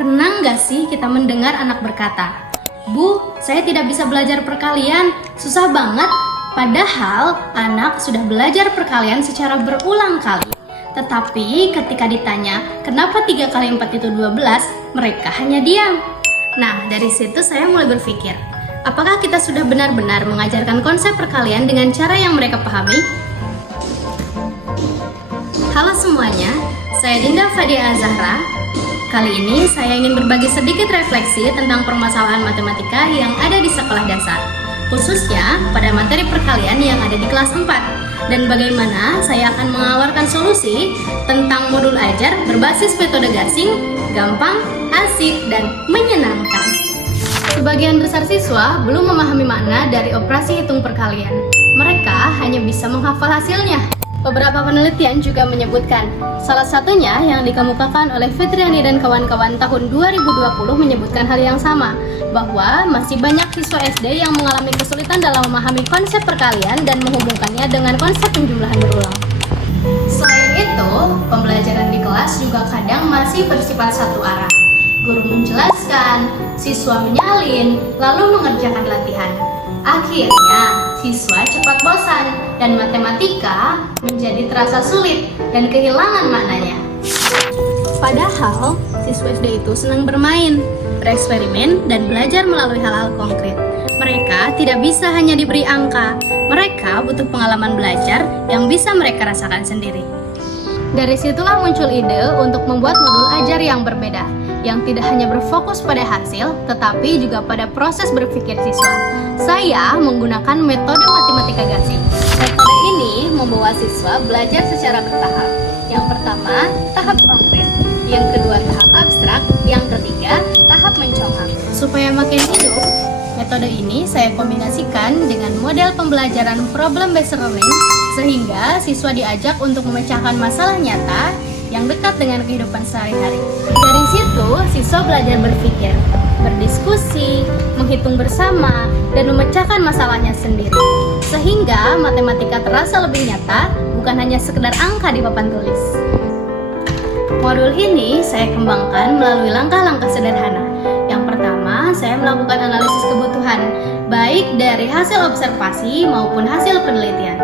Pernah nggak sih kita mendengar anak berkata, "Bu, saya tidak bisa belajar perkalian, susah banget." Padahal anak sudah belajar perkalian secara berulang kali. Tetapi ketika ditanya, kenapa 3 kali 4 itu 12, mereka hanya diam. Nah, dari situ saya mulai berpikir, apakah kita sudah benar-benar mengajarkan konsep perkalian dengan cara yang mereka pahami? Halo semuanya, saya Dinda Fadia Azahra. Kali ini saya ingin berbagi sedikit refleksi tentang permasalahan matematika yang ada di sekolah dasar, khususnya pada materi perkalian yang ada di kelas 4, dan bagaimana saya akan mengeluarkan solusi tentang modul ajar berbasis metode gasing, gampang, asik, dan menyenangkan. Sebagian besar siswa belum memahami makna dari operasi hitung perkalian. Mereka hanya bisa menghafal hasilnya. Beberapa penelitian juga menyebutkan, salah satunya yang dikemukakan oleh Fitriani dan kawan-kawan tahun 2020 menyebutkan hal yang sama, bahwa masih banyak siswa SD yang mengalami kesulitan dalam memahami konsep perkalian dan menghubungkannya dengan konsep penjumlahan berulang. Selain itu, pembelajaran di kelas juga kadang masih bersifat satu arah. Guru menjelaskan, siswa menyalin, lalu mengerjakan latihan. Akhirnya, siswa cepat bosan dan matematika menjadi terasa sulit dan kehilangan maknanya. Padahal, siswa SD itu senang bermain, bereksperimen, dan belajar melalui hal-hal konkret. Mereka tidak bisa hanya diberi angka, mereka butuh pengalaman belajar yang bisa mereka rasakan sendiri. Dari situlah muncul ide untuk membuat modul ajar yang berbeda, yang tidak hanya berfokus pada hasil, tetapi juga pada proses berpikir siswa. Saya menggunakan metode matematika gasing. Metode ini membawa siswa belajar secara bertahap. Yang pertama, tahap konkret. Yang kedua, tahap abstrak. Yang ketiga, tahap mencongak. Supaya makin hidup, metode ini saya kombinasikan dengan model pembelajaran problem-based learning, sehingga siswa diajak untuk memecahkan masalah nyata yang dekat dengan kehidupan sehari-hari. Dari situ, siswa belajar berpikir, berdiskusi, menghitung bersama, dan memecahkan masalahnya sendiri. Sehingga matematika terasa lebih nyata, bukan hanya sekedar angka di papan tulis. Modul ini saya kembangkan melalui langkah-langkah sederhana. Yang pertama, saya melakukan analisis kebutuhan, baik dari hasil observasi maupun hasil penelitian.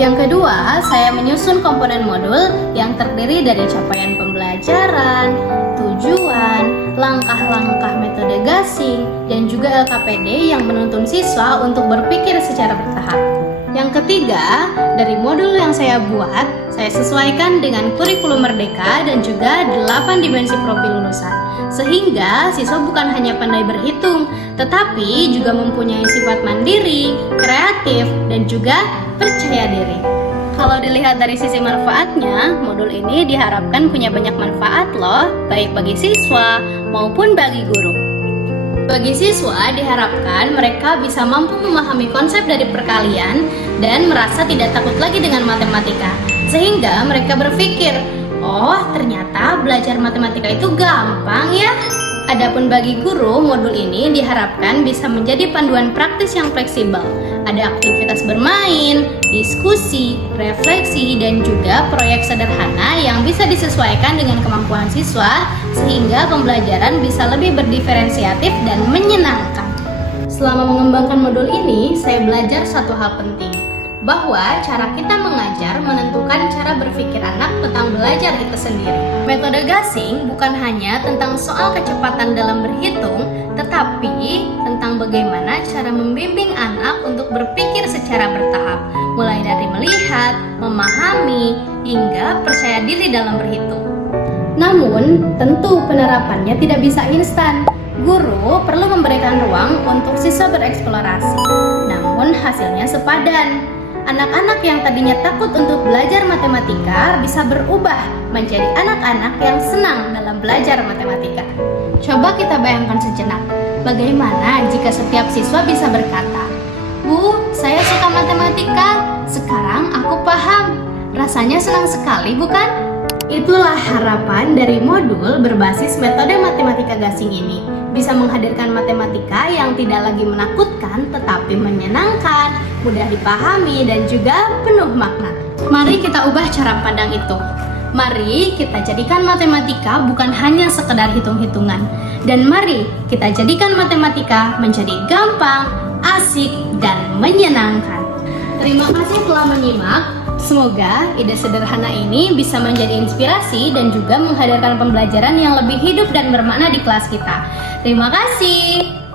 Yang kedua, saya menyusun komponen modul yang terdiri dari capaian pembelajaran, tujuan, langkah-langkah metode gasing, dan juga LKPD yang menuntun siswa untuk berpikir secara bertahap. Yang ketiga, dari modul yang saya buat, saya sesuaikan dengan kurikulum Merdeka dan juga 8 dimensi profil lulusan. Sehingga siswa bukan hanya pandai berhitung, tetapi juga mempunyai sifat mandiri, kreatif, dan juga percaya diri. Kalau dilihat dari sisi manfaatnya, modul ini diharapkan punya banyak manfaat loh, baik bagi siswa maupun bagi guru. Bagi siswa diharapkan mereka bisa mampu memahami konsep dari perkalian dan merasa tidak takut lagi dengan matematika, sehingga mereka berpikir, oh ternyata belajar matematika itu gampang ya. Adapun bagi guru, modul ini diharapkan bisa menjadi panduan praktis yang fleksibel. Ada aktivitas bermain, diskusi, refleksi, dan juga proyek sederhana yang bisa disesuaikan dengan kemampuan siswa, sehingga pembelajaran bisa lebih berdiferensiatif dan menyenangkan. Selama mengembangkan modul ini, saya belajar satu hal penting, bahwa cara kita mengajar menentukan cara berpikir anak tentang belajar itu sendiri. Metode gasing bukan hanya tentang soal kecepatan dalam berhitung, tetapi tentang bagaimana cara membimbing anak untuk berpikir secara bertahap, mulai dari melihat, memahami, hingga percaya diri dalam berhitung. Namun, tentu penerapannya tidak bisa instan. Guru perlu memberikan ruang untuk siswa bereksplorasi, namun hasilnya sepadan. Anak-anak yang tadinya takut untuk belajar matematika bisa berubah menjadi anak-anak yang senang dalam belajar matematika. Coba kita bayangkan sejenak, bagaimana jika setiap siswa bisa berkata, "Bu, saya suka matematika, sekarang aku paham." Rasanya senang sekali, bukan? Itulah harapan dari modul berbasis metode matematika gasing ini. Bisa menghadirkan matematika yang tidak lagi menakutkan tetapi menyenangkan, mudah dipahami, dan juga penuh makna. Mari kita ubah cara pandang itu. Mari kita jadikan matematika bukan hanya sekedar hitung-hitungan. Dan mari kita jadikan matematika menjadi gampang, asik, dan menyenangkan. Terima kasih telah menyimak. Semoga ide sederhana ini bisa menjadi inspirasi dan juga menghadirkan pembelajaran yang lebih hidup dan bermakna di kelas kita. Terima kasih.